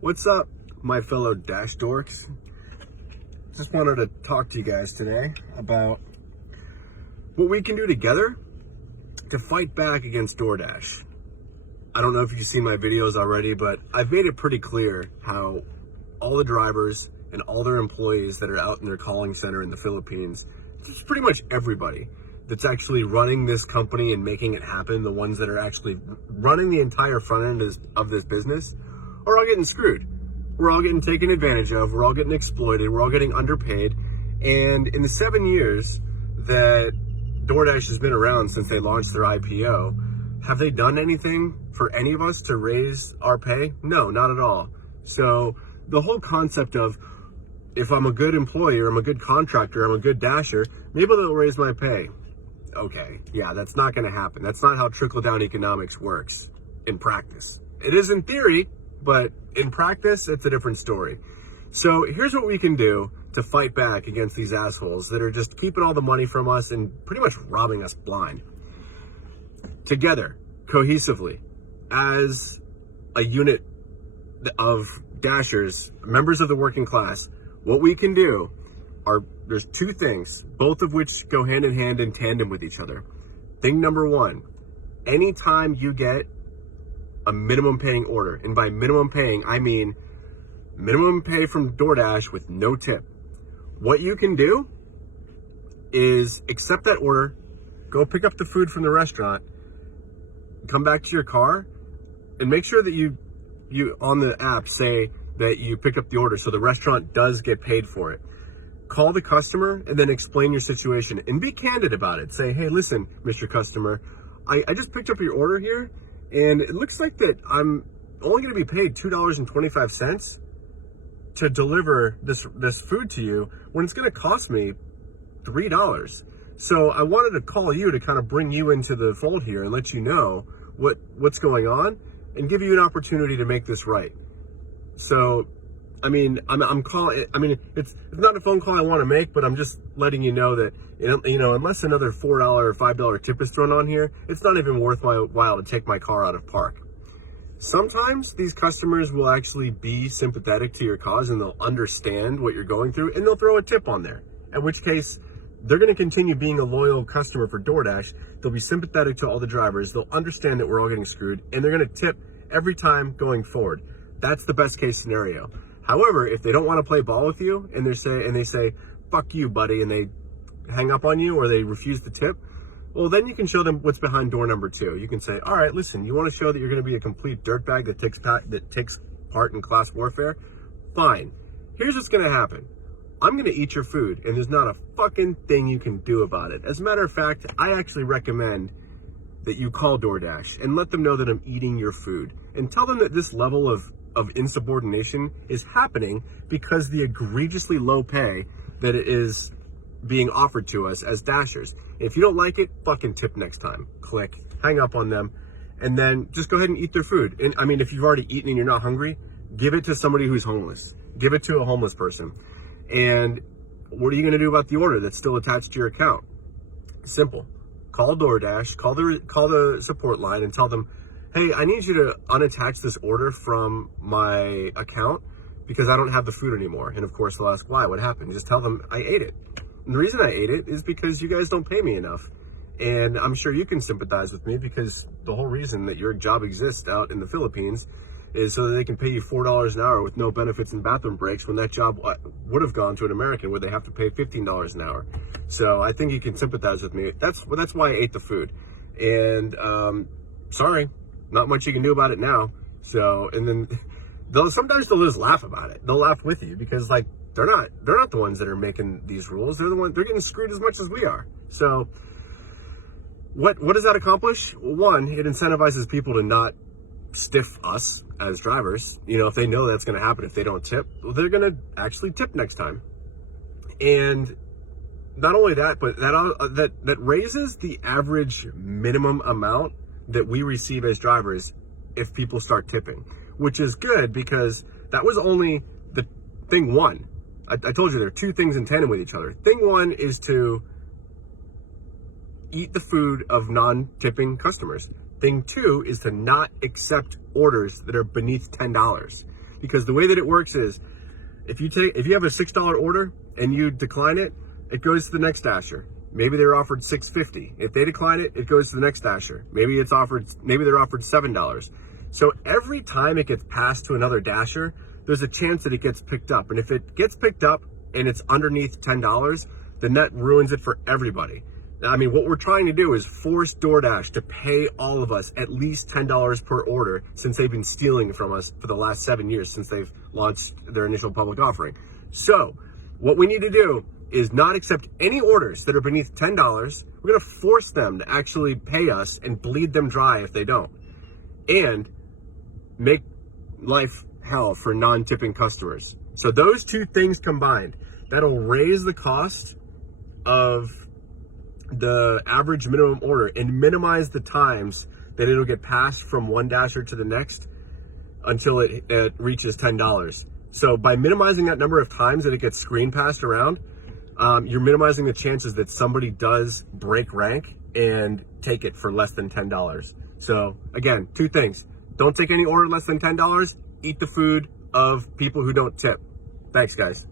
What's up, my fellow Dash dorks? Just wanted to talk to you guys today about what we can do together to fight back against Doordash. I don't know if you've seen my videos already, but I've made it pretty clear how all the drivers and all their employees that are out in their calling center in the Philippines, it's pretty much everybody that's actually running this company and making it happen, the ones that are actually running the entire front end of this business, are all getting screwed. We're all getting taken advantage of. We're all getting exploited. We're all getting underpaid. And in the 7 years that Doordash has been around since they launched their IPO, have they done anything for any of us to raise our pay? No, not at all. So the whole concept of, if I'm a good employee or I'm a good contractor, I'm a good dasher, maybe they'll raise my pay. Okay, yeah, that's not going to happen. That's not how trickle-down economics works in practice. It is in theory, but in practice, it's a different story. So here's what we can do to fight back against these assholes that are just keeping all the money from us and pretty much robbing us blind. Together, cohesively, as a unit of dashers, members of the working class, what we can do are, there's two things, both of which go hand in hand in tandem with each other. Thing number one, anytime you get a minimum paying order, and by minimum paying, I mean minimum pay from Doordash with no tip, what you can do is accept that order, go pick up the food from the restaurant, come back to your car, and make sure that you on the app say that you pick up the order so the restaurant does get paid for it. Call the customer and then explain your situation and be candid about it. Say, hey, listen, Mr. Customer, I just picked up your order here, and it looks like that I'm only going to be paid $2.25 to deliver this food to you when it's going to cost me $3. So I wanted to call you to kind of bring you into the fold here and let you know what's going on and give you an opportunity to make this right. So, I mean, I'm calling. I mean, it's not a phone call I want to make, but I'm just letting you know that, you know, unless another $4 or $5 tip is thrown on here, it's not even worth my while to take my car out of park. Sometimes these customers will actually be sympathetic to your cause and they'll understand what you're going through and they'll throw a tip on there. In which case, they're going to continue being a loyal customer for Doordash. They'll be sympathetic to all the drivers. They'll understand that we're all getting screwed, and they're going to tip every time going forward. That's the best case scenario. However, if they don't want to play ball with you and they say, fuck you, buddy, and they hang up on you or they refuse the tip, well, then you can show them what's behind door number two. You can say, all right, listen, you want to show that you're going to be a complete dirtbag that takes part in class warfare? Fine. Here's what's going to happen. I'm going to eat your food, and there's not a fucking thing you can do about it. As a matter of fact, I actually recommend that you call Doordash and let them know that I'm eating your food, and tell them that this level of insubordination is happening because the egregiously low pay that it is being offered to us as dashers. If you don't like it, fucking tip next time. Click, hang up on them, and then just go ahead and eat their food. And I mean, if you've already eaten and you're not hungry, give it to somebody who's homeless. Give it to a homeless person. And what are you going to do about the order that's still attached to your account? Simple. Call Doordash, call the support line and tell them, hey, I need you to unattach this order from my account because I don't have the food anymore. And of course they'll ask, why? What happened? Just tell them I ate it. And the reason I ate it is because you guys don't pay me enough. And I'm sure you can sympathize with me because the whole reason that your job exists out in the Philippines is so that they can pay you $4 an hour with no benefits and bathroom breaks, when that job would have gone to an American where they have to pay $15 an hour. So I think you can sympathize with me. That's why I ate the food. And sorry, not much you can do about it now. So, and then sometimes they'll just laugh about it. They'll laugh with you because, like, they're not the ones that are making these rules. They're getting screwed as much as we are. So what does that accomplish? Well, one, it incentivizes people to not stiff us as drivers. You know, if they know that's going to happen if they don't tip, well, they're going to actually tip next time. And not only that, but that raises the average minimum amount that we receive as drivers if people start tipping, which is good because that was only the thing one. I told you there are two things in tandem with each other. Thing one is to eat the food of non-tipping customers. Thing two is to not accept orders that are beneath $10. because the way that it works is if you have a $6 order and you decline it, it goes to the next dasher. Maybe they're offered $6.50. If they decline it, it goes to the next dasher. Maybe they're offered $7. So every time it gets passed to another dasher, there's a chance that it gets picked up. And if it gets picked up and it's underneath $10, then that ruins it for everybody. I mean, what we're trying to do is force DoorDash to pay all of us at least $10 per order, since they've been stealing from us for the last 7 years since they've launched their initial public offering. So what we need to do is not accept any orders that are beneath $10. We're going to force them to actually pay us and bleed them dry if they don't, and make life hell for non-tipping customers. So those two things combined, that'll raise the cost of the average minimum order and minimize the times that it'll get passed from one dasher to the next until it reaches $10. So by minimizing that number of times that it gets screen passed around, you're minimizing the chances that somebody does break rank and take it for less than $10. So again, two things: don't take any order less than $10. Eat the food of people who don't tip. Thanks, guys.